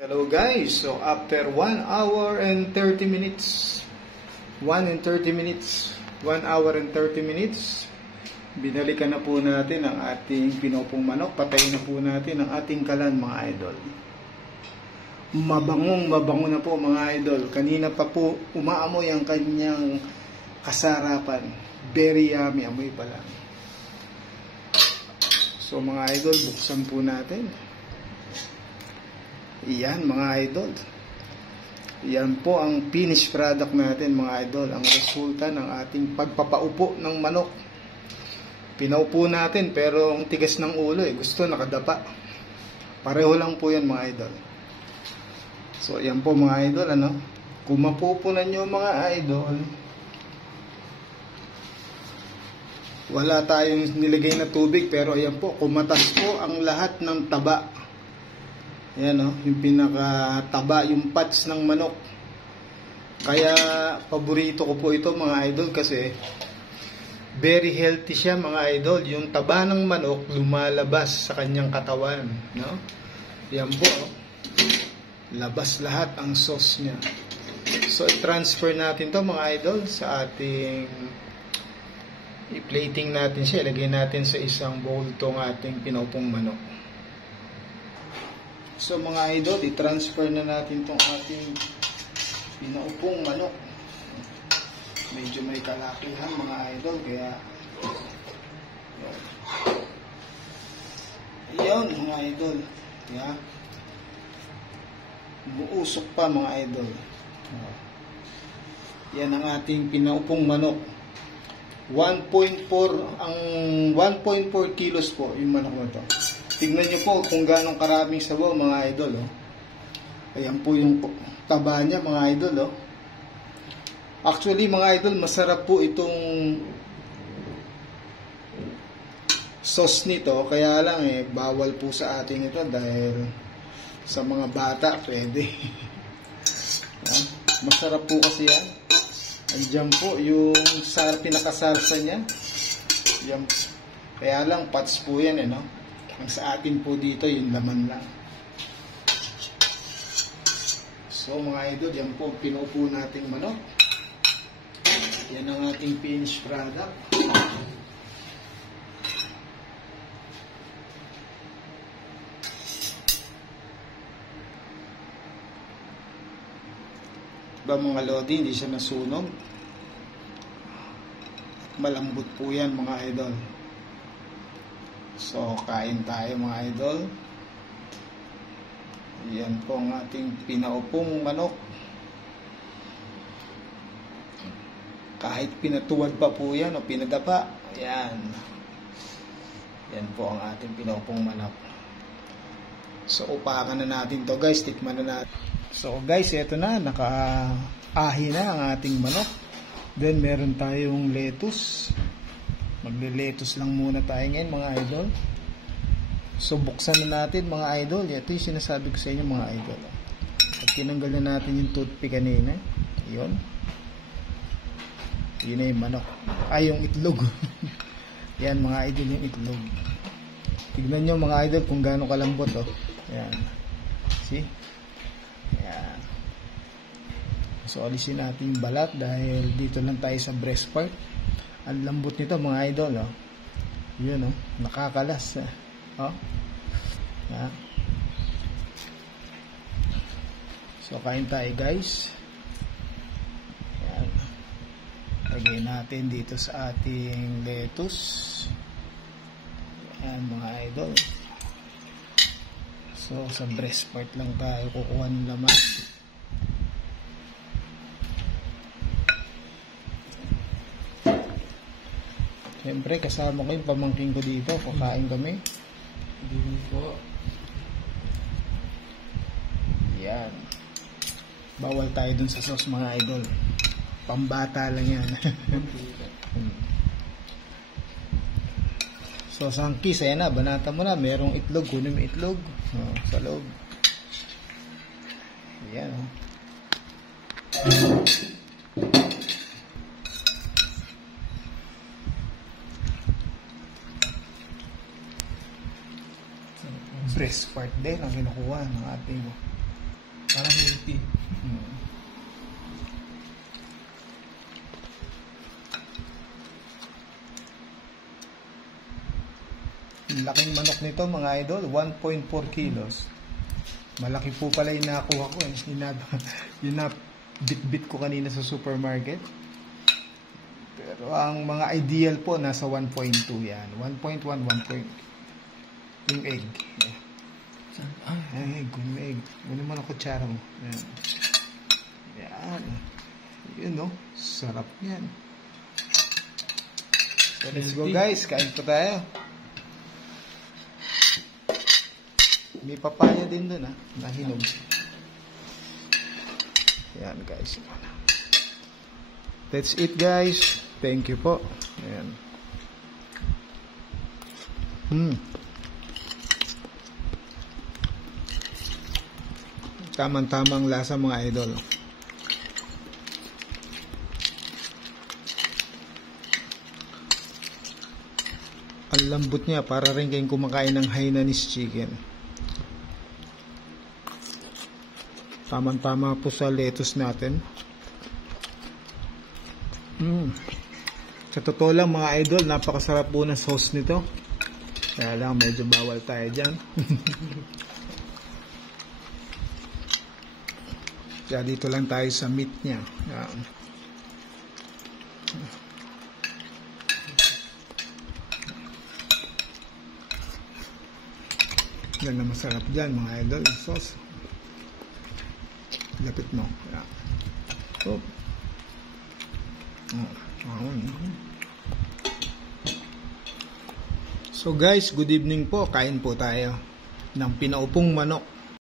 Hello guys, so after 1 hour and 30 minutes 1 hour and 30 minutes binalikan na po natin ang ating pinupong manok. Patayin na po natin ang ating kalan, mga idol. Mabango na po, mga idol. Kanina pa po umaamoy ang kanyang kasarapan. Very yummy, amoy pa lang. So mga idol, buksan po natin. Iyan, mga idol. Yan po ang finished product natin, mga idol. Ang resulta ng ating pagpapaupo ng manok. Pinaupo natin pero ang tigas ng ulo gusto nakadapa. Pareho lang po yan, mga idol. So yan po, mga idol, kung mapupunan nyo, mga idol, wala tayong nilagay na tubig, pero ayan po, kumatas po ang lahat ng taba. Ayan, yung pinakataba, yung pads ng manok. Kaya paborito ko po ito, mga idol, kasi very healthy siya, mga idol. Yung taba ng manok lumalabas sa kanyang katawan, no? Yan po, labas lahat ang sauce niya. So i-transfer natin to, mga idol, sa ating i-plating natin siya. Ilagay natin sa isang bowl tong ating pinaupong manok. So mga idol, i-transfer na natin tong ating pinaupong manok. Medyo may kalakihan, mga idol, kaya yun, mga idol. Yeah. Muusok pa, mga idol. Yan ang ating pinaupong manok. 1.4 ang 1.4 kilos po yung manok na to. Tingnan nyo po kung gano'ng karaming sabaw, mga idol. Ayan po yung taba niya, mga idol. Actually, mga idol, masarap po itong sauce nito. Kaya lang bawal po sa atin ito dahil sa mga bata pwede. Masarap po kasi yan. Andiyan po yung pinakasarsa niya. Yan. Kaya lang pats po yan, Ang sa atin po dito yung laman lang. So mga idol, yan po pinupo nating manok. Yan ang ating finished product. Ba mga lodi, hindi siya nasunog. Malambot po yan, mga idol. So kain tayo, mga idol. Yan po ang ating pinaupong manok. Kahit pinatuwad pa po yan o pinadapa, yan. Yan po ang ating pinaupong manok. So upakan na natin to, guys. Tikman na natin. So guys, eto na, nakaahi na ang ating manok. Then meron tayong lettuce. Magle-lettuce lang muna tayo ngayon, mga idol. So buksan na natin, mga idol. Ito yung sinasabi ko sa inyo, mga idol. At tinanggal na natin yung toothpick kanina. Yun. Yun na yung manok. Ay, yung itlog. Yan, mga idol, yung itlog. Tignan nyo, mga idol, kung gaano kalambot. Yan. See? Yan. So alisin natin yung balat dahil dito lang tayo sa breast part. Ang lambot nito, mga idol. Yun, nakakalas. Yan. So kain tayo, guys. Yan. Lagay natin dito sa ating lettuce. Yan, mga idol. So sa breast part lang tayo kukuha ng laman. Siyempre, kasama ko yung pamangking ko dito. Kakain kami. Hindi po. Yan. Bawal tayo dun sa sauce, mga idol. Pambata lang yan. So, sangkis, ayan na. Banata mo na. Merong itlog. Kunin mo itlog. Sa loob. Yan. Breast part din ang kinukuha ng ating Para healthy. Laking manok nito mga idol, 1.4 kilos. Malaki po pala yung nakuha ko eh. Yung bit-bit ko kanina sa supermarket. Pero ang mga ideal po nasa 1.2 yan. 1.1, 1. Yung egg. Ay, yung egg. Ano naman ang kutsara mo? Yan. Yan. Yun no. Sarap yan. So let's go guys. Kain po tayo. May papaya din dun ha. Nahinog. Yan guys. That's it guys. Thank you po. Ayan. Tamang-tamang lasa mga idol. Ang lambot niya para rin kayong kumakain ng Hainanese chicken. Tamang-tama po sa lettuce natin. Sa totoo lang mga idol, napakasarap po ng sauce nito. Kaya lang medyo bawal tayo dyan. Kaya dito lang tayo sa meat niya. Yan na masarap dyan mga idol, yung sauce. Lapit mo. Oh. So guys, good evening po. Kain po tayo ng pinaupong manok.